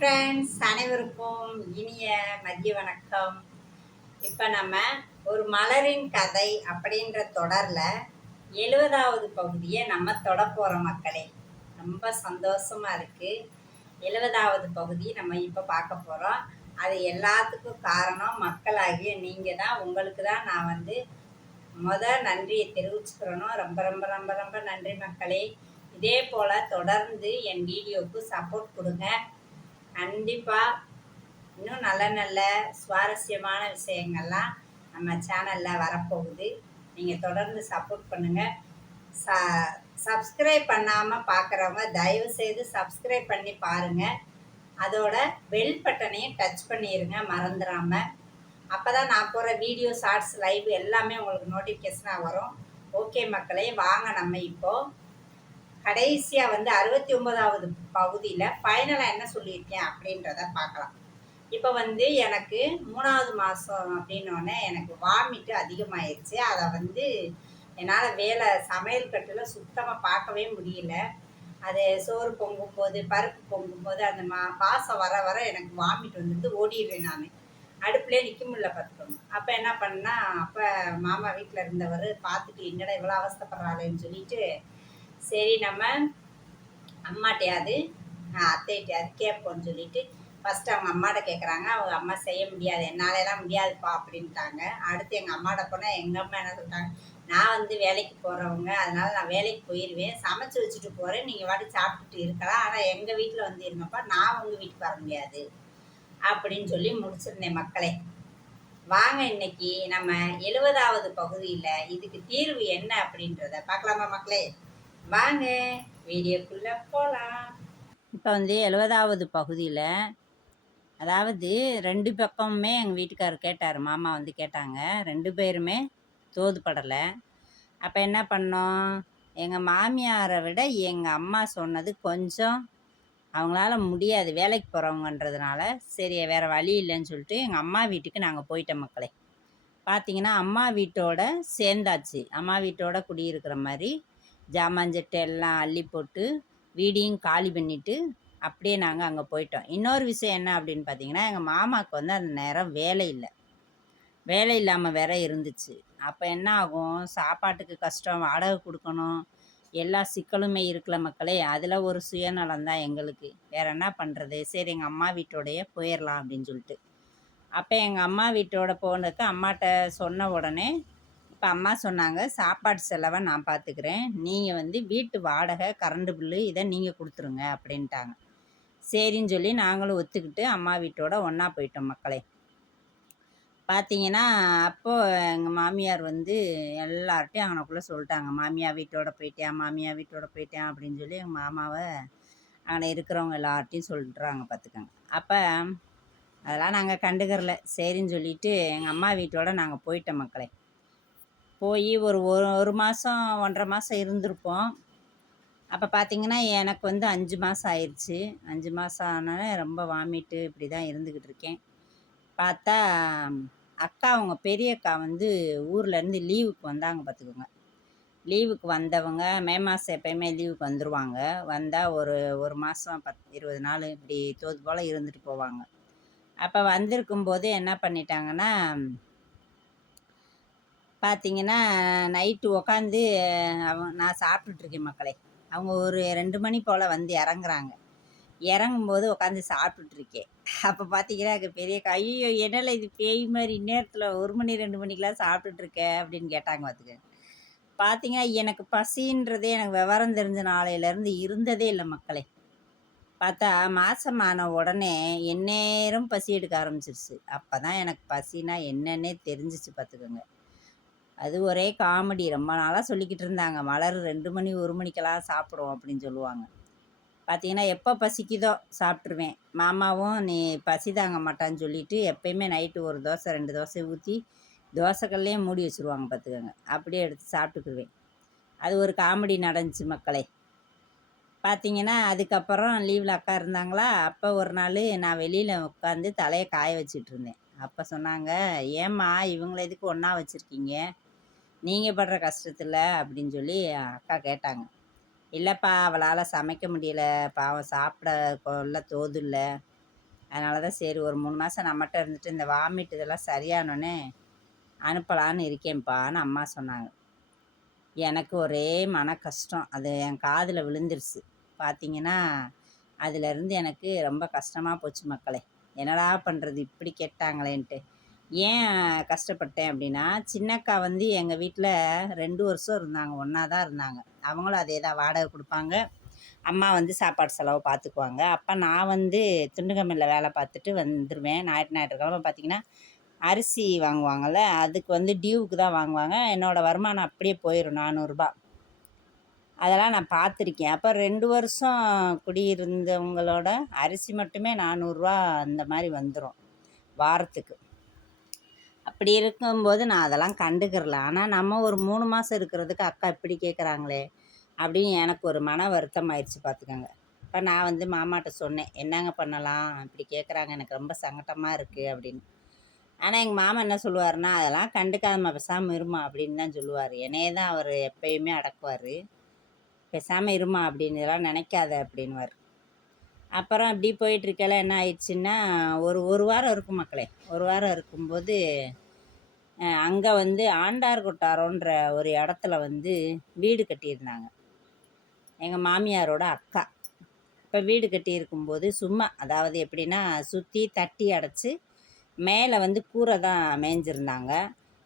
Friends, அனைவருக்கும் இனிய மதிய வணக்கம். இப்போ நம்ம ஒரு மலரின் கதை அப்படின்ற தொடரில் 70வது பகுதியை நம்ம தொட போகிறோம் மக்களே. ரொம்ப சந்தோஷமாக இருக்குது. 70வது பகுதி நம்ம இப்போ பார்க்க போகிறோம். அது எல்லாத்துக்கும் காரணம் மக்களாகிய நீங்கள் தான். உங்களுக்கு தான் நான் நன்றியை தெரிவிச்சுக்கிறணும். ரொம்ப ரொம்ப ரொம்ப ரொம்ப நன்றி மக்களே. இதே போல் தொடர்ந்து என் வீடியோவுக்கு சப்போர்ட் கொடுங்க. கண்டிப்பாக இன்னும் நல்ல நல்ல சுவாரஸ்யமான விஷயங்கள்லாம் நம்ம சேனலில் வரப்போகுது. நீங்கள் தொடர்ந்து சப்போர்ட் பண்ணுங்கள். சப்ஸ்கிரைப் பண்ணாமல் பார்க்குறவங்க தயவுசெய்து சப்ஸ்கிரைப் பண்ணி பாருங்கள். அதோட பெல் பட்டனையும் டச் பண்ணிடுங்க மறந்துடாமல். அப்போ தான் நான் போகிற வீடியோ, ஷார்ட்ஸ், லைவ் எல்லாமே உங்களுக்கு நோட்டிஃபிகேஷனாக வரும். ஓகே மக்களே, வாங்க நம்ம இப்போது கடைசியாக 69வது பகுதியில் ஃபைனலாக என்ன சொல்லியிருக்கேன் அப்படின்றத பார்க்கலாம். இப்போ எனக்கு 3வது மாதம் அப்படின்னோடனே எனக்கு வாமிட்டு அதிகமாகிடுச்சு. அதை என்னால் சமையல் கட்டில் சுத்தமாக பார்க்கவே முடியல. அது சோறு பொங்கும்போது, பருப்பு பொங்கும்போது அந்த வாசம் வர வர எனக்கு வாமிட் ஓடிடுவேன். நான் அடுப்புலேயே நிற்க முடியல பார்த்துக்கோங்க. அப்போ என்ன பண்ணா, அப்போ மாமா வீட்டில் இருந்தவர் பார்த்துட்டு என்னடா இவ்வளோ அவஸ்தைப்படுறாளேன்னு சொல்லிட்டு, சரி நம்ம அம்மாட்டையாவது அத்தைகிட்டையாவது கேட்போன்னு சொல்லிட்டு ஃபஸ்ட்டு அவங்க அம்மாட்ட கேட்குறாங்க. அவங்க அம்மா செய்ய முடியாது, என்னாலலாம் முடியாதுப்பா அப்படின்ட்டாங்க. அடுத்து எங்கள் அம்மாட்ட போனால் எங்கள் அம்மா என்ன சொல்லிட்டாங்க, நான் வேலைக்கு போகிறவங்க, அதனால் நான் வேலைக்கு போயிடுவேன், சமைச்சி வச்சுட்டு போகிறேன், நீங்கள் வாட்டி சாப்பிட்டுட்டு இருக்கலாம், ஆனால் எங்கள் வீட்டில் இருங்கப்பா, நான் உங்கள் வீட்டுக்கு வர முடியாது அப்படின்னு சொல்லி முடிச்சிருந்தேன் மக்களே. வாங்க இன்னைக்கு நம்ம 70வது பகுதியில் இதுக்கு தீர்வு என்ன அப்படின்றத பார்க்கலாமா மக்களே? வாங்க வீடியோக்குள்ளே போகலாம். இப்போ 70வது பகுதியில், அதாவது 2 பக்கமுமே எங்கள் வீட்டுக்காரர் கேட்டார். மாமா கேட்டாங்க. 2 பேருமே தோதுப்படலை. அப்போ என்ன பண்ணோம், எங்கள் மாமியாரை விட எங்கள் அம்மா சொன்னது கொஞ்சம் அவங்களால முடியாது, வேலைக்கு போகிறவங்கன்றதுனால சரி வேறு வழி இல்லைன்னு சொல்லிட்டு எங்கள் அம்மா வீட்டுக்கு நாங்கள் போயிட்டோம் மக்களே. பார்த்திங்கன்னா அம்மா வீட்டோட சேர்ந்தாச்சு. அம்மா வீட்டோட குடியிருக்கிற மாதிரி ஜாமாஞ்சட்டு எல்லாம் அள்ளி போட்டு வீடியும் காலி பண்ணிவிட்டு அப்படியே நாங்கள் அங்கே போயிட்டோம். இன்னொரு விஷயம் என்ன அப்படின்னு பார்த்தீங்கன்னா, எங்கள் மாமாவுக்கு அந்த நேரம் வேலை இல்லாமல் வேற இருந்துச்சு. அப்போ என்ன ஆகும், சாப்பாட்டுக்கு கஷ்டம், வாடகை கொடுக்கணும், எல்லா சிக்கலுமே இருக்கல மக்களே. அதில் ஒரு சுயநலம் தான் எங்களுக்கு. வேறு என்ன பண்ணுறது, சரி எங்கள் அம்மா வீட்டோடையே போயிடலாம் அப்படின்னு சொல்லிட்டு. அப்போ எங்கள் அம்மா வீட்டோட போனதுக்கு அம்மாட்ட சொன்ன உடனே இப்போ அம்மா சொன்னாங்க, சாப்பாடு செலவை நான் பார்த்துக்கிறேன், நீங்கள் வீட்டு வாடகை, கரண்டு பில்லு இதை நீங்கள் கொடுத்துருங்க அப்படின்ட்டாங்க. சரின்னு சொல்லி நாங்களும் ஒத்துக்கிட்டு அம்மா வீட்டோட ஒன்றா போயிட்டோம் மக்களே. பார்த்தீங்கன்னா அப்போது எங்கள் மாமியார் எல்லார்ட்டையும் அங்கனக்குள்ளே சொல்லிட்டாங்க, மாமியார் வீட்டோட போயிட்டேன், மாமியார் வீட்டோட போயிட்டேன் அப்படின்னு சொல்லி எங்கள் மாமாவை அங்கே இருக்கிறவங்க எல்லார்ட்டையும் சொல்லிட்டுறாங்க பார்த்துக்கோங்க. அப்போ அதெல்லாம் நாங்கள் கண்டுக்கிறல. சரின்னு சொல்லிட்டு எங்கள் அம்மா வீட்டோட நாங்கள் போயிட்டோம் மக்களே. போய் ஒரு மாதம் 1.5 மாதம் இருந்திருப்போம். அப்போ பார்த்திங்கன்னா எனக்கு 5 மாதம் ஆயிடுச்சு. 5 மாதம் ஆனாலே ரொம்ப வாமிட்டு இப்படி தான் இருந்துக்கிட்டு இருக்கேன். பார்த்தா அக்கா, அவங்க பெரிய அக்கா ஊர்லேருந்து லீவுக்கு வந்தாங்க பார்த்துக்கோங்க. லீவுக்கு வந்தவங்க மே மாதம் எப்போயுமே லீவுக்கு வந்துடுவாங்க. வந்தால் ஒரு மாதம் 20 நாள் இப்படி தோது போல் இருந்துட்டு போவாங்க. அப்போ வந்திருக்கும்போது என்ன பண்ணிட்டாங்கன்னா, பார்த்திங்கன்னா நைட்டு உக்காந்து நான் சாப்பிட்டுட்ருக்கேன் மக்களே. அவங்க ஒரு 2 மணி போல் இறங்குறாங்க. இறங்கும்போது உட்காந்து சாப்பிட்டுட்ருக்கேன். அப்போ பார்த்தீங்கன்னா எங்கள் பெரியக்கா, ஐயோ என்னல இது பேய் மாதிரி இந்நேரத்தில் 1 மணி 2 மணிக்கெலாம் சாப்பிட்டுட்ருக்க அப்படின்னு கேட்டாங்க பார்த்துக்க. பார்த்தீங்கன்னா எனக்கு பசின்றதே எனக்கு விவரம் தெரிஞ்ச நாளையிலேருந்து இருந்ததே இல்லை மக்களே. பார்த்தா மாதமான உடனே எந்நேரம் பசி எடுக்க ஆரம்பிச்சிருச்சு. அப்போ தான் எனக்கு பசினா என்னன்னே தெரிஞ்சிச்சு பார்த்துக்கோங்க. அது ஒரே காமெடி. ரொம்ப நாளாக சொல்லிக்கிட்டு இருந்தாங்க, மலர் 2 மணி 1 மணிக்கெல்லாம் சாப்பிடும் அப்படின்னு சொல்லுவாங்க. பார்த்தீங்கன்னா எப்போ பசிக்குதோ சாப்பிட்ருவேன். மாமாவும் நீ பசி தாங்க மாட்டான்னு சொல்லிவிட்டு எப்போயுமே நைட்டு 1 தோசை 2 தோசை ஊற்றி தோசைக்கல்லையே மூடி வச்சுருவாங்க பார்த்துக்கோங்க. அப்படியே எடுத்து சாப்பிட்டுக்குருவேன். அது ஒரு காமெடி நடந்துச்சு மக்களே. பார்த்தீங்கன்னா அதுக்கப்புறம் லீவில் அக்கா இருந்தாங்களா, அப்போ ஒரு நாள் நான் வெளியில் உட்காந்து தலையை காய வச்சுட்டு இருந்தேன். அப்போ சொன்னாங்க, ஏம்மா இவங்களை எதுக்கு ஒன்றா வச்சுருக்கீங்க, நீங்கள் படுற கஷ்டத்தில் அப்படின்னு சொல்லி அக்கா கேட்டாங்க. இல்லைப்பா, அவளால் சமைக்க முடியல, பாவம் சாப்பிட கொள்ள தோது இல்லை, அதனால தான் சரி ஒரு 3 மாதம் நம்மகிட்ட இருந்துட்டு இந்த வாமிட் இதெல்லாம் சரியானோடனே அனுப்பலான்னு இருக்கேன்ப்பான்னு அம்மா சொன்னாங்க. எனக்கு ஒரே மன கஷ்டம். அது என் காதில் விழுந்துருச்சு. பார்த்தீங்கன்னா, அதுலேருந்து எனக்கு ரொம்ப கஷ்டமாக போச்சு மக்களே. என்னடா பண்ணுறது இப்படி கேட்டாங்களேன்ட்டு. ஏன் கஷ்டப்பட்டேன் அப்படின்னா, சின்னக்கா வந்து எங்கள் வீட்டில் 2 வருஷம் இருந்தாங்க. ஒன்றா தான் இருந்தாங்க. அவங்களும் அதே தான் வாடகை கொடுப்பாங்க. அம்மா வந்து சாப்பாடு செலவு பார்த்துக்குவாங்க. அப்போ நான் வந்து துண்டு கம்பெனியில் வேலை பார்த்துட்டு வந்துருவேன். ஞாயிற்றுக்கிழமை பார்த்தீங்கன்னா, அரிசி வாங்குவாங்கள்ல, அதுக்கு வந்து டியூவுக்கு தான் வாங்குவாங்க. என்னோடய வருமானம் அப்படியே போயிடும் ரூ. 400. அதெல்லாம் நான் பார்த்துருக்கேன். அப்போ 2 வருஷம் குடியிருந்தவங்களோட அரிசி மட்டுமே ரூ. 400 அந்த மாதிரி வந்துடும் வாரத்துக்கு. அப்படி இருக்கும்போது நான் அதெல்லாம் கண்டுக்கிறல. ஆனால் நம்ம ஒரு 3 மாதம் இருக்கிறதுக்கு அக்கா இப்படி கேட்குறாங்களே அப்படின்னு எனக்கு ஒரு மன வருத்தம் ஆயிடுச்சு பார்த்துக்கோங்க. இப்போ நான் வந்து மாமாட்ட சொன்னேன், என்னங்க பண்ணலாம், இப்படி கேட்குறாங்க, எனக்கு ரொம்ப சங்கடமாக இருக்குது அப்படின்னு. ஆனால் எங்கள் மாமா என்ன சொல்லுவாருன்னா, அதெல்லாம் கண்டுக்காதம்மா பேசாமல் இருமா அப்படின்னு தான் சொல்லுவார். என்னையே தான் அவர் எப்பயுமே அடக்குவார். பேசாமல் இருமா அப்படின்னு, இதெல்லாம் நினைக்காத அப்படின்வார். அப்புறம் இப்படி போயிட்டுருக்கையில என்ன ஆயிடுச்சுன்னா, ஒரு வாரம் இருக்கும் மக்களே. ஒரு வாரம் இருக்கும்போது அங்கே வந்து ஆண்டார் கொட்டாரன்ற ஒரு இடத்துல வந்து வீடு கட்டியிருந்தாங்க எங்கள் மாமியாரோட அக்கா. இப்போ வீடு கட்டியிருக்கும்போது சும்மா, அதாவது எப்படின்னா சுற்றி தட்டி அடைச்சி மேலே வந்து கூரை தான் மேய்ஞ்சிருந்தாங்க.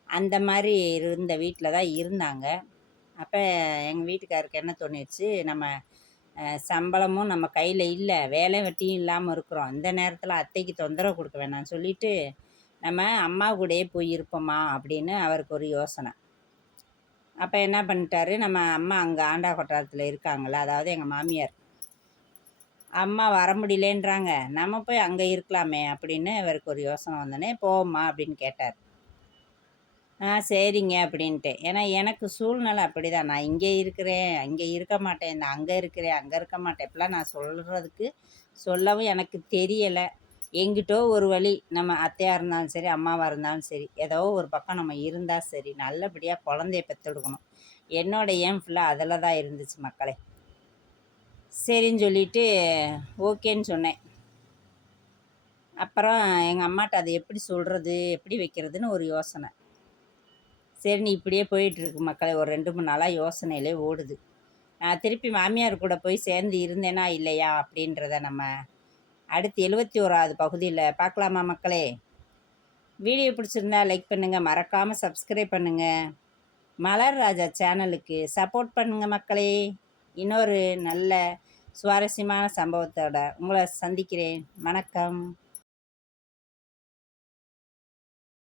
அந்த மாதிரி இருந்த வீட்டில் தான் இருந்தாங்க. அப்போ எங்கள் வீட்டுக்காருக்கு என்ன தோணிடுச்சு, நம்ம சம்பளமும் நம்ம கையில் இல்லை, வேலை வெட்டியும் இல்லாமல் இருக்கிறோம், இந்த நேரத்தில் அத்தைக்கு தொந்தரவு கொடுக்க வேணாம்னு சொல்லிட்டு நம்ம அம்மா கூடயே போய் இருப்போமா அப்படின்னு அவருக்கு ஒரு யோசனை. அப்போ என்ன பண்ணிட்டாரு, நம்ம அம்மா அங்கே ஆண்டா கொட்டாரத்தில் இருக்காங்கள, அதாவது எங்கள் மாமியார் அம்மா வர முடியலேன்றாங்க, நம்ம போய் அங்கே இருக்கலாமே அப்படின்னு இவருக்கு ஒரு யோசனை வந்தோடனே, போவோம்மா அப்படின்னு கேட்டார். சரிங்க அப்படின்ட்டேன். ஏன்னா எனக்கு சூழ்நிலை அப்படி தான். நான் இங்கே இருக்கிறேன், இங்கே இருக்க மாட்டேன், நான் அங்கே இருக்கிறேன், அங்கே இருக்க மாட்டேன், இப்படிலாம் நான் சொல்கிறதுக்கு சொல்லவும் எனக்கு தெரியலை. எங்கிட்டோ ஒரு வழி, நம்ம அத்தையாக இருந்தாலும் சரி, அம்மாவாக இருந்தாலும் சரி, ஏதோ ஒரு பக்கம் நம்ம இருந்தால் சரி, நல்லபடியாக குழந்தைய பெற்றெடுக்கணும். என்னோட எய்ம் ஃபுல்லாக அதில் தான் இருந்துச்சு மக்களே. சரின்னு சொல்லிட்டு ஓகேன்னு சொன்னேன். அப்புறம் எங்கள் அம்மாட்ட அதை எப்படி சொல்கிறது, எப்படி வைக்கிறதுன்னு ஒரு யோசனை. சரின்னு இப்படியே போயிட்டுருக்கு மக்களே. ஒரு 2 3 நாளாக யோசனையிலே ஓடுது. நான் திருப்பி மாமியார் கூட போய் சேர்ந்து இருந்தேனா இல்லையா அப்படின்றத நம்ம அடுத்து 71வது பகுதியில் பார்க்கலாமா மக்களே. வீடியோ பிடிச்சிருந்தா லைக் பண்ணுங்கள், மறக்காமல் சப்ஸ்கிரைப் பண்ணுங்கள், மலர் ராஜா சேனலுக்கு சப்போர்ட் பண்ணுங்கள் மக்களே. இன்னொரு நல்ல சுவாரஸ்யமான சம்பவத்தோட உங்களை சந்திக்கிறேன். வணக்கம்.